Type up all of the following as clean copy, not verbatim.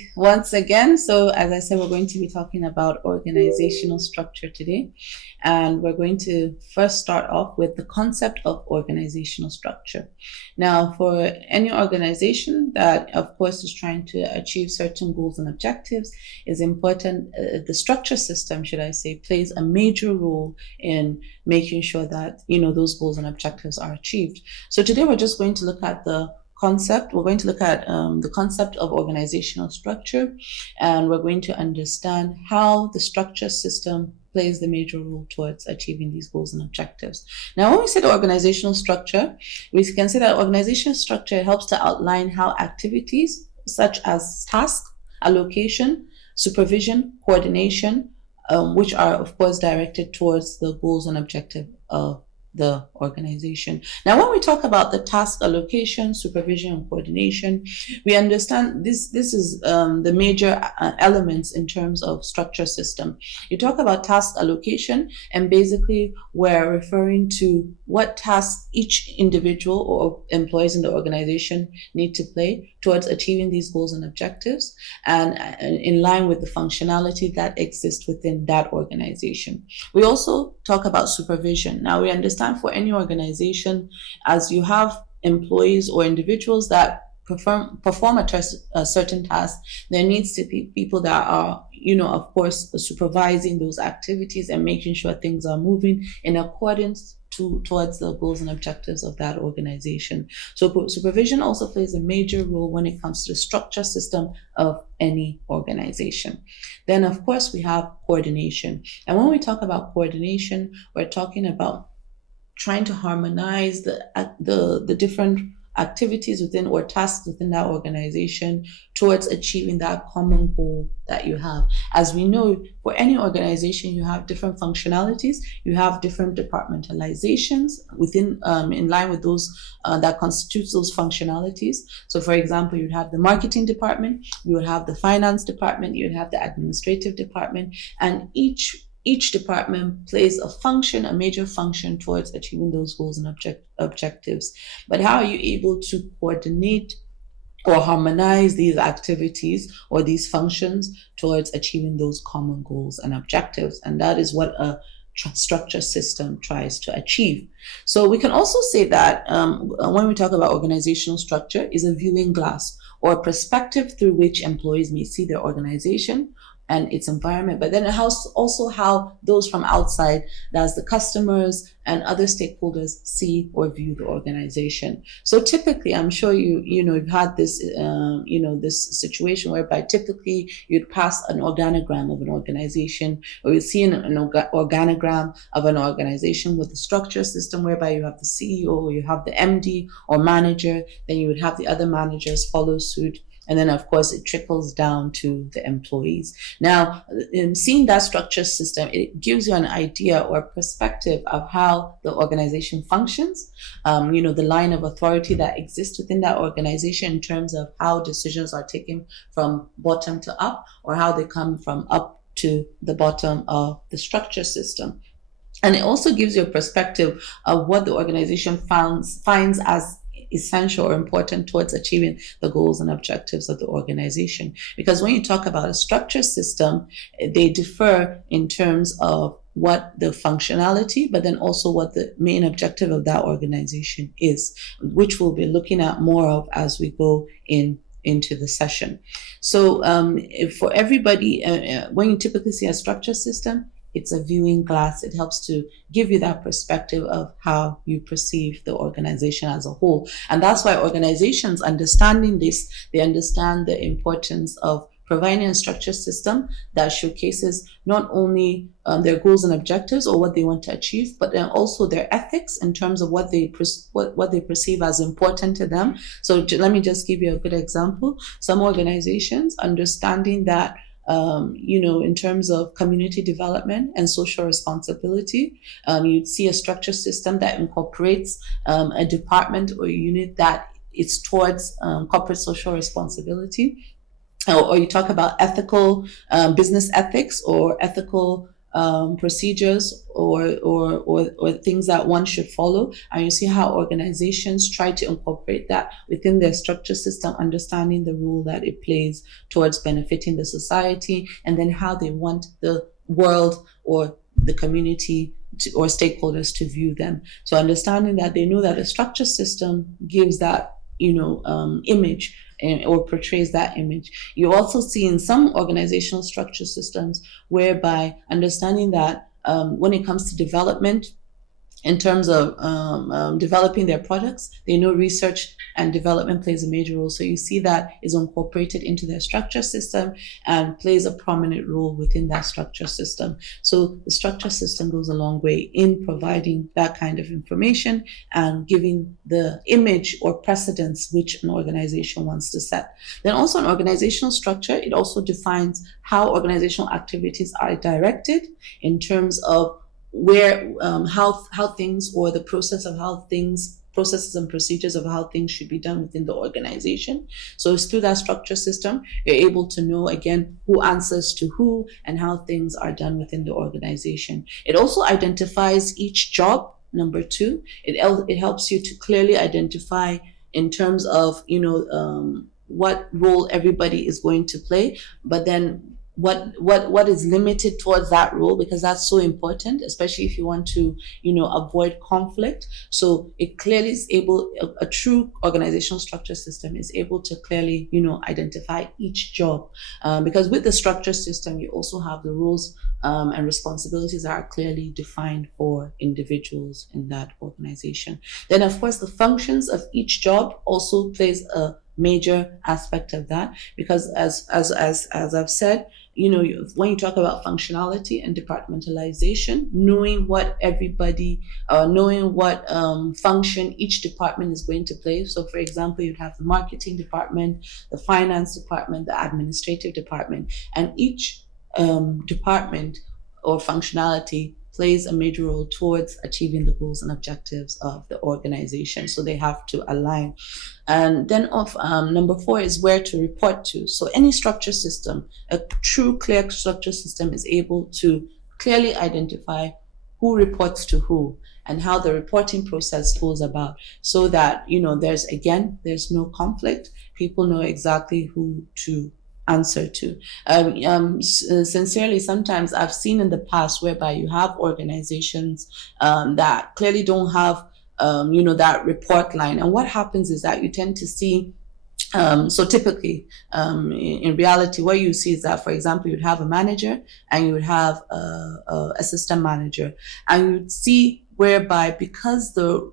everybody once again. So as I said, we're going to be talking about organizational structure today. And we're going to first start off with the concept of organizational structure. Now, for any organization that, of course, is trying to achieve certain goals and objectives, is important. The structure system, should I say, plays a major role in making sure that, those goals and objectives are achieved. So today we're just going to look at the concept. We're going to look at the concept of organizational structure, and we're going to understand how the structure system plays the major role towards achieving these goals and objectives. Now, when we say the organizational structure, we can say that organizational structure helps to outline how activities such as task, allocation, supervision, coordination, which are, of course, directed towards the goals and objective of the organization. Now, when we talk about the task allocation, supervision, and coordination, we understand this is the major elements in terms of structure system. You talk about task allocation, and basically we're referring to what tasks each individual or employees in the organization need to play towards achieving these goals and objectives, and in line with the functionality that exists within that organization. We also talk about supervision. Now, we understand for any organization, as you have employees or individuals that perform a certain task, there needs to be people that are, of course, supervising those activities and making sure things are moving in accordance towards the goals and objectives of that organization. So supervision also plays a major role when it comes to the structure system of any organization. Then, of course, we have coordination. And when we talk about coordination, we're talking about trying to harmonize the different activities within or tasks within that organization towards achieving that common goal that you have. As we know, for any organization, you have different functionalities, you have different departmentalizations within, in line with those that constitutes those functionalities. So, for example, you'd have the marketing department, you would have the finance department, you would have the administrative department, and each department plays a major function towards achieving those goals and objectives. But how are you able to coordinate or harmonize these activities or these functions towards achieving those common goals and objectives? And that is what a structure system tries to achieve. So we can also say that when we talk about organizational structure, is a viewing glass or a perspective through which employees may see their organization and its environment, but then also how those from outside, that's the customers and other stakeholders, see or view the organization. So typically, I'm sure you've had this this situation whereby typically you'd pass an organogram of an organization, or you'd see an organogram of an organization with a structure system whereby you have the CEO, you have the MD or manager, then you would have the other managers follow suit. And then, of course, it trickles down to the employees. Now, in seeing that structure system, it gives you an idea or perspective of how the organization functions, the line of authority that exists within that organization in terms of how decisions are taken from bottom to up, or how they come from up to the bottom of the structure system. And it also gives you a perspective of what the organization finds as essential or important towards achieving the goals and objectives of the organization. Because when you talk about a structure system, they differ in terms of what the functionality, but then also what the main objective of that organization is, which we'll be looking at more of as we go into the session. So for everybody, when you typically see a structure system, it's a viewing glass. It helps to give you that perspective of how you perceive the organization as a whole. And that's why organizations, understanding this, they understand the importance of providing a structure system that showcases not only their goals and objectives or what they want to achieve, but then also their ethics in terms of what they perceive as important to them. So let me just give you a good example. Some organizations, understanding that in terms of community development and social responsibility, you'd see a structure system that incorporates a department or a unit that is towards corporate social responsibility. Or you talk about ethical business ethics or ethical procedures or things that one should follow, and you see how organizations try to incorporate that within their structure system, understanding the role that it plays towards benefiting the society, and then how they want the world or the community or stakeholders to view them. So understanding that they know that the structure system gives that image or portrays that image. You also see in some organizational structure systems whereby understanding that when it comes to development, in terms of developing their products, they know research and development plays a major role. So you see that is incorporated into their structure system and plays a prominent role within that structure system. So the structure system goes a long way in providing that kind of information and giving the image or precedence which an organization wants to set. Then also an organizational structure, it also defines how organizational activities are directed in terms of where how things, or the process of how things, processes and procedures of how things should be done within the organization. So it's through that structure system you're able to know again who answers to who and how things are done within the organization. It also identifies each job. Number two, it helps you to clearly identify in terms of what role everybody is going to play, but then what is limited towards that role, because that's so important, especially if you want to avoid conflict. So it clearly is able, a true organizational structure system is able to clearly identify each job, because with the structure system you also have the roles and responsibilities that are clearly defined for individuals in that organization. Then of course the functions of each job also plays a major aspect of that, because as I've said, when you talk about functionality and departmentalization, knowing what function each department is going to play. So for example, you'd have the marketing department, the finance department, the administrative department, and each department or functionality plays a major role towards achieving the goals and objectives of the organization. So they have to align. And then number four is where to report to. So any structure system, a true clear structure system, is able to clearly identify who reports to who and how the reporting process goes about, so that there's no conflict. People know exactly who to answer to. Sincerely, sometimes I've seen in the past whereby you have organizations that clearly don't have that report line, and what happens is that you tend to see so typically, in reality, what you see is that, for example, you'd have a manager and you would have a assistant manager, and you'd see whereby, because the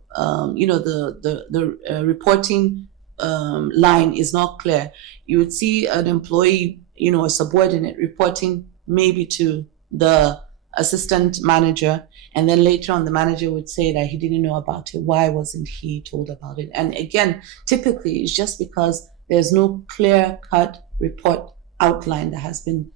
reporting line is not clear, you would see an employee, a subordinate, reporting maybe to the assistant manager, and then later on the manager would say that he didn't know about it. Why wasn't he told about it? And again, typically it's just because there's no clear-cut report outline that has been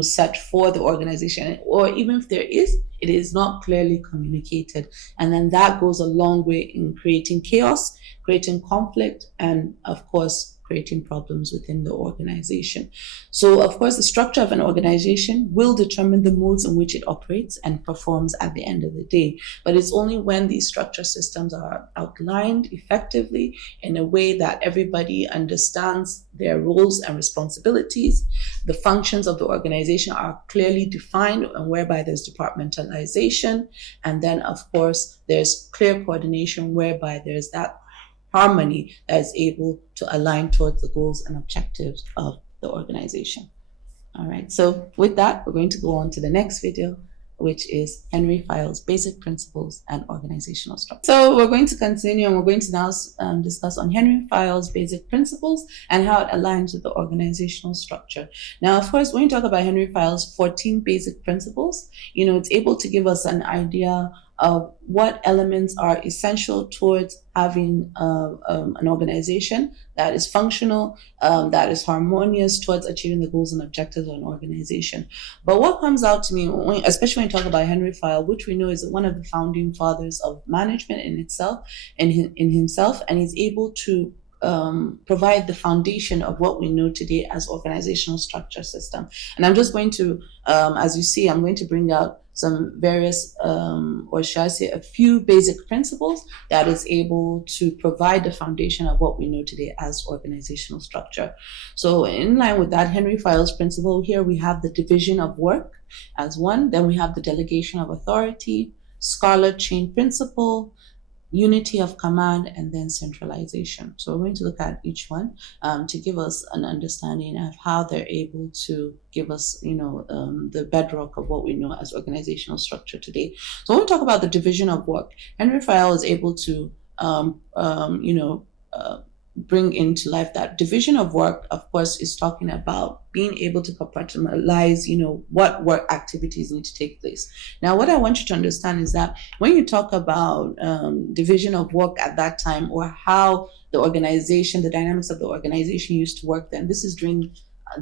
set for the organization, or even if there is, it is not clearly communicated, and then that goes a long way in creating chaos, creating conflict, and of course creating problems within the organization. So of course the structure of an organization will determine the modes in which it operates and performs at the end of the day, but it's only when these structure systems are outlined effectively in a way that everybody understands their roles and responsibilities, the functions of the organization are clearly defined, and whereby there's departmentalization, and then of course there's clear coordination whereby there's that harmony that is able to align towards the goals and objectives of the organization. All right, so with that, we're going to go on to the next video, which is Henry Fayol's Basic Principles and Organizational Structure. So we're going to continue, and we're going to now discuss on Henry Fayol's Basic Principles and how it aligns with the organizational structure. Now, of course, when you talk about Henry Fayol's 14 basic principles, it's able to give us an idea of what elements are essential towards having an organization that is functional, that is harmonious towards achieving the goals and objectives of an organization. But what comes out to me, especially when you talk about Henry Fayol, which we know is one of the founding fathers of management in itself, in himself, and he's able to provide the foundation of what we know today as organizational structure system. And I'm just going to, as you see, I'm going to bring out some various, or should I say, a few basic principles that is able to provide the foundation of what we know today as organizational structure. So in line with that, Henry Fayol's principle, here we have the division of work as one, then we have the delegation of authority, Scarlet chain principle, unity of command, and then centralization. So we're going to look at each one to give us an understanding of how they're able to give us, the bedrock of what we know as organizational structure today. So when we talk about the division of work, Henry Fayol is able to, bring into life that division of work, of course, is talking about being able to compartmentalize, what work activities need to take place. Now, what I want you to understand is that when you talk about division of work at that time, or how the organization, the dynamics of the organization used to work then, this is during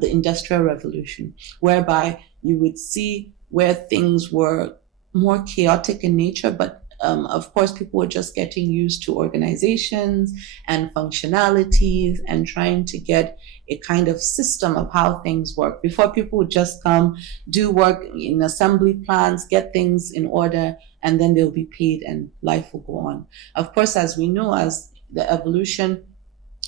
the Industrial Revolution, whereby you would see where things were more chaotic in nature, but of course, people were just getting used to organizations and functionalities and trying to get a kind of system of how things work. Before, people would just come, do work in assembly plants, get things in order, and then they'll be paid and life will go on. Of course, as we know, as the evolution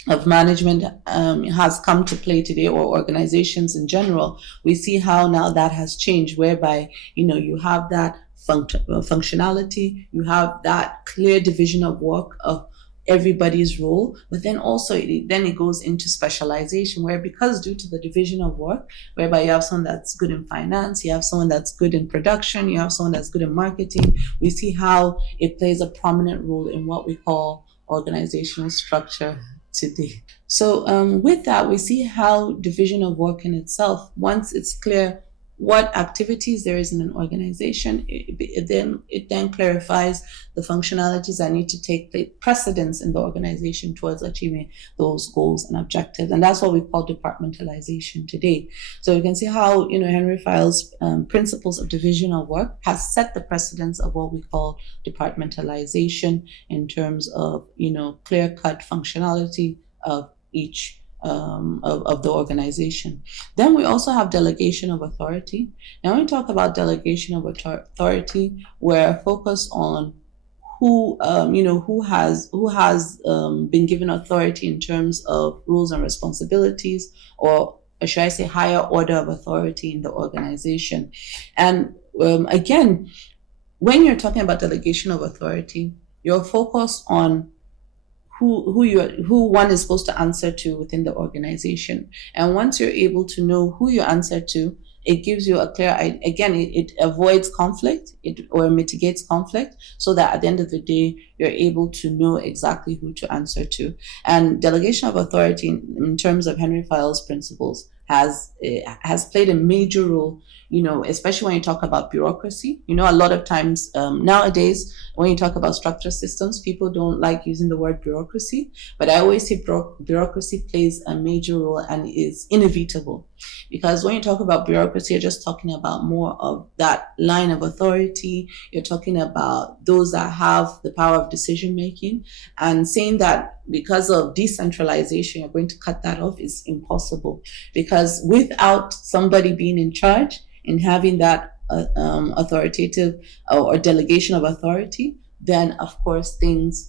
of management has come to play today, or organizations in general, we see how now that has changed, whereby, you have that functionality, you have that clear division of work of everybody's role, but then also it goes into specialization, where, because due to the division of work, whereby you have someone that's good in finance, you have someone that's good in production, you have someone that's good in marketing, we see how it plays a prominent role in what we call organizational structure today. So with that, we see how division of work in itself, once it's clear what activities there is in an organization, it then clarifies the functionalities that need to take precedence in the organization towards achieving those goals and objectives. And that's what we call departmentalization today. So you can see how, Henry Fayol's principles of division of work has set the precedence of what we call departmentalization in terms of, clear-cut functionality of each of the organization. Then we also have delegation of authority. Now, when we talk about delegation of authority, we're focused on who has been given authority in terms of roles and responsibilities, or should I say higher order of authority in the organization. And again, when you're talking about delegation of authority, you're focused on who one is supposed to answer to within the organization. And once you're able to know who you answer to, it gives you a clear, it avoids conflict, or mitigates conflict, so that at the end of the day, you're able to know exactly who to answer to. And delegation of authority in terms of Henry Fayol's principles has played a major role, especially when you talk about bureaucracy. A lot of times nowadays, when you talk about structure systems, people don't like using the word bureaucracy, but I always say bureaucracy plays a major role and is inevitable. Because when you talk about bureaucracy, you're just talking about more of that line of authority. You're talking about those that have the power of decision making, and saying that because of decentralization, you're going to cut that off is impossible. Because without somebody being in charge and having that authoritative or delegation of authority, then of course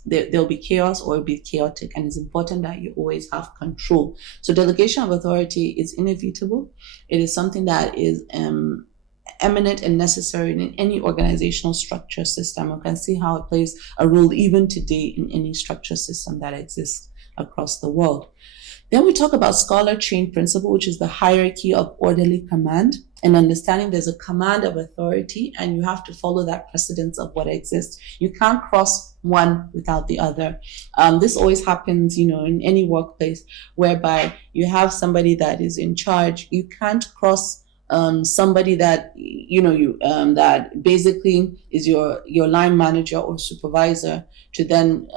there'll be chaos, or it'll be chaotic, and it's important that you always have control. So delegation of authority is inevitable. It is something that is eminent and necessary in any organizational structure system. You can see how it plays a role even today in any structure system that exists across the world. Then we talk about scholar chain principle, which is the hierarchy of orderly command, and understanding there's a command of authority and you have to follow that precedence of what exists. You can't cross one without the other. This always happens, in any workplace, whereby you have somebody that is in charge. You can't cross somebody that that basically is your line manager or supervisor, to then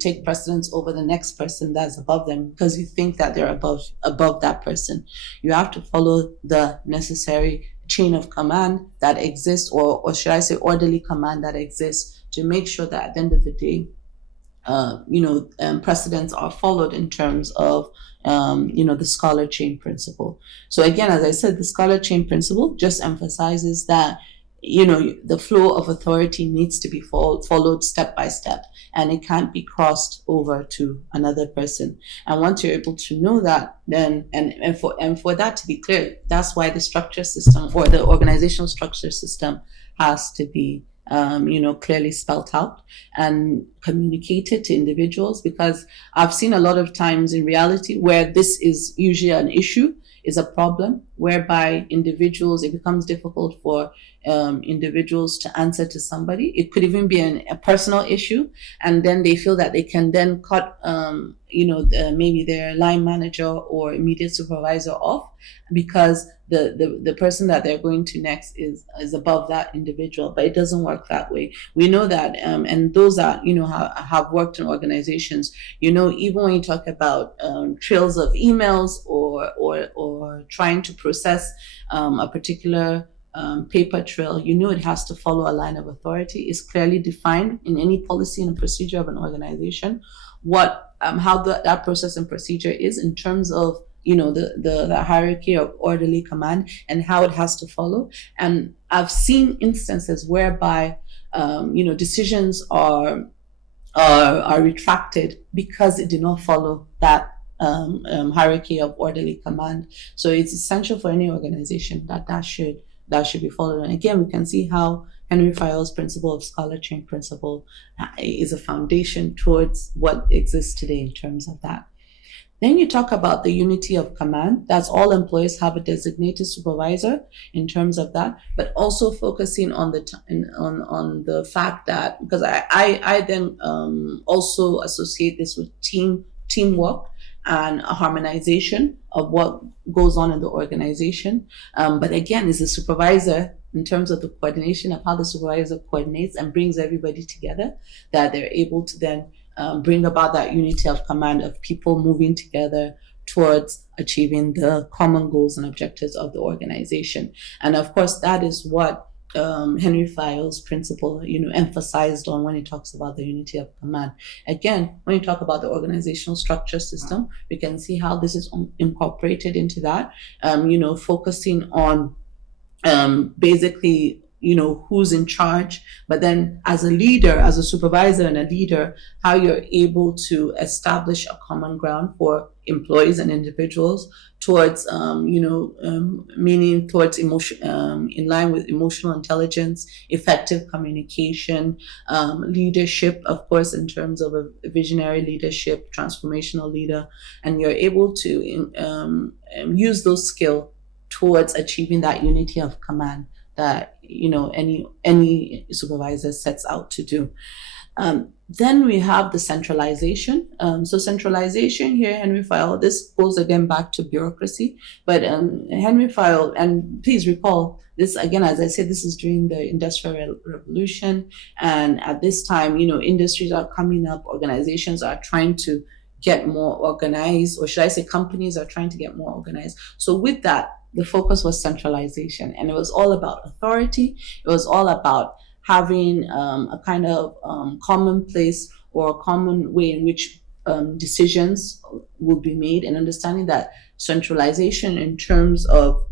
take precedence over the next person that's above them, because you think that they're above that person. You have to follow the necessary chain of command that exists, or should I say orderly command that exists, to make sure that at the end of the day precedents are followed in terms of the scholar chain principle. So again, as I said, the scholar chain principle just emphasizes that the flow of authority needs to be followed step by step, and it can't be crossed over to another person. And once you're able to know that, then and for that to be clear, that's why the structure system or the organizational structure system has to be clearly spelt out and communicated to individuals, because I've seen a lot of times in reality where this is usually an issue, is a problem, whereby individuals, it becomes difficult for individuals to answer to somebody. It could even be a personal issue, and then they feel that they can then cut maybe their line manager or immediate supervisor off, because the person that they're going to next is above that individual. But it doesn't work that way. We know that, and those that have worked in organizations, even when you talk about trails of emails or trying to process a particular paper trail, it has to follow a line of authority. It's clearly defined in any policy and procedure of an organization what how that process and procedure is in terms of the hierarchy of orderly command and how it has to follow. And I've seen instances whereby decisions are retracted because it did not follow that hierarchy of orderly command. So it's essential for any organization that should be followed. And again, we can see how Henry Fayol's principle of scholar chain principle is a foundation towards what exists today in terms of that. Then you talk about the unity of command. That's all employees have a designated supervisor in terms of that, but also focusing on the fact that, because I then also associate this with teamwork and a harmonization of what goes on in the organization. But again, it's the supervisor in terms of the coordination of how the supervisor coordinates and brings everybody together, that they're able to then bring about that unity of command of people moving together towards achieving the common goals and objectives of the organization. And of course, that is what Henry Fayol's principle, emphasized on when he talks about the unity of command. Again, when you talk about the organizational structure system, we can see how this is incorporated into that, focusing on basically who's in charge, but then as a leader, as a supervisor and a leader, how you're able to establish a common ground for employees and individuals towards meaning towards emotion, in line with emotional intelligence, effective communication, leadership, of course, in terms of a visionary leadership, transformational leader, and you're able to use those skills towards achieving that unity of command that any supervisor sets out to do. Then we have the centralization. So centralization here, Henry Fayol, this goes again back to bureaucracy, but Henry Fayol, and please recall this again, as I said, this is during the Industrial Revolution, and at this time, industries are coming up, organizations are trying to get more organized, or should I say companies are trying to get more organized. So with that, the focus was centralization, and it was all about authority. It was all about having a kind of common place or a common way in which decisions would be made, and understanding that centralization in terms of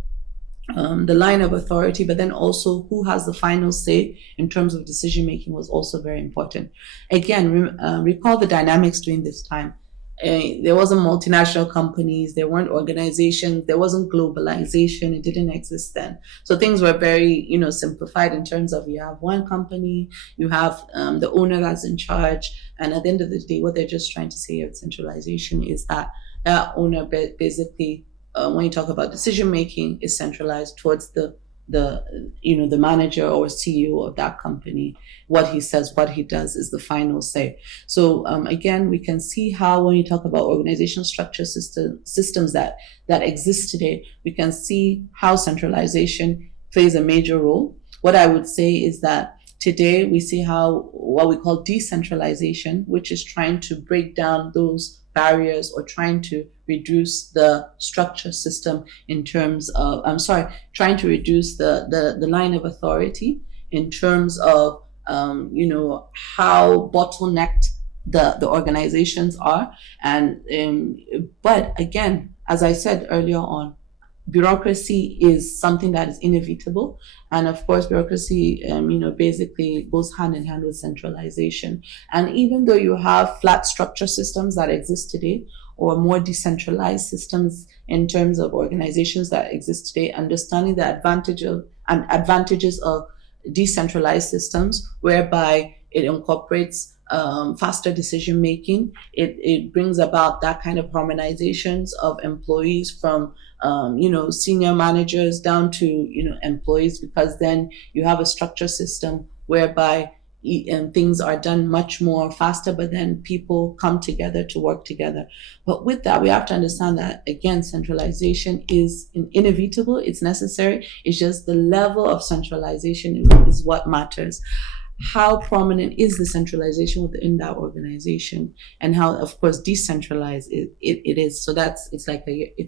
the line of authority, but then also who has the final say in terms of decision making was also very important. Again, recall the dynamics during this time. There wasn't multinational companies, there weren't organizations, there wasn't globalization, it didn't exist then. So things were very, simplified in terms of you have one company, you have the owner that's in charge, and at the end of the day, what they're just trying to say with centralization is that that owner basically, when you talk about decision making, is centralized towards the manager or CEO of that company. What he says, what he does is the final say. So again, we can see how when you talk about organizational structure systems that exist today, we can see how centralization plays a major role. What I would say is that today we see how what we call decentralization, which is trying to break down those barriers or trying to reduce the structure system in terms of, trying to reduce the line of authority in terms of, how bottlenecked the organizations are. And but again, as I said earlier on, bureaucracy is something that is inevitable, and of course bureaucracy basically goes hand in hand with centralization. And even though you have flat structure systems that exist today, or more decentralized systems in terms of organizations that exist today, understanding the advantages of decentralized systems, whereby it incorporates faster decision making. It brings about that kind of harmonizations of employees from senior managers down to employees, because then you have a structure system whereby things are done much more faster, but then people come together to work together. But with that, we have to understand that, again, centralization is inevitable, it's necessary. It's just the level of centralization is what matters. How prominent is the centralization within that organization, and how, of course, decentralized it is. So it's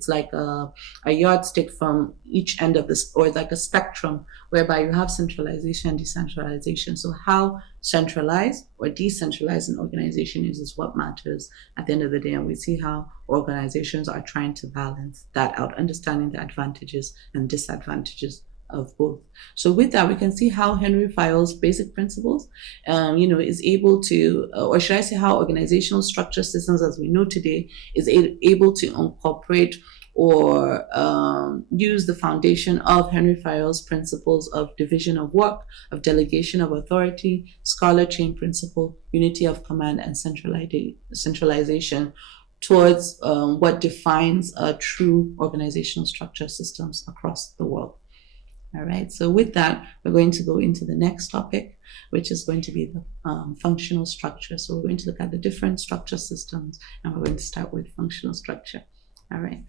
like a yardstick from each end of this, or it's like a spectrum whereby you have centralization and decentralization. So how centralized or decentralized an organization is what matters at the end of the day. And we see how organizations are trying to balance that out, understanding the advantages and disadvantages of both. So with that, we can see how Henry Fayol's basic principles, is able to, or should I say, how organizational structure systems as we know today is able to incorporate or use the foundation of Henry Fayol's principles of division of work, of delegation of authority, scholar chain principle, unity of command, and centralization towards what defines true organizational structure systems across the world. All right, so with that, we're going to go into the next topic, which is going to be the functional structure. So we're going to look at the different structure systems, and we're going to start with functional structure. All right.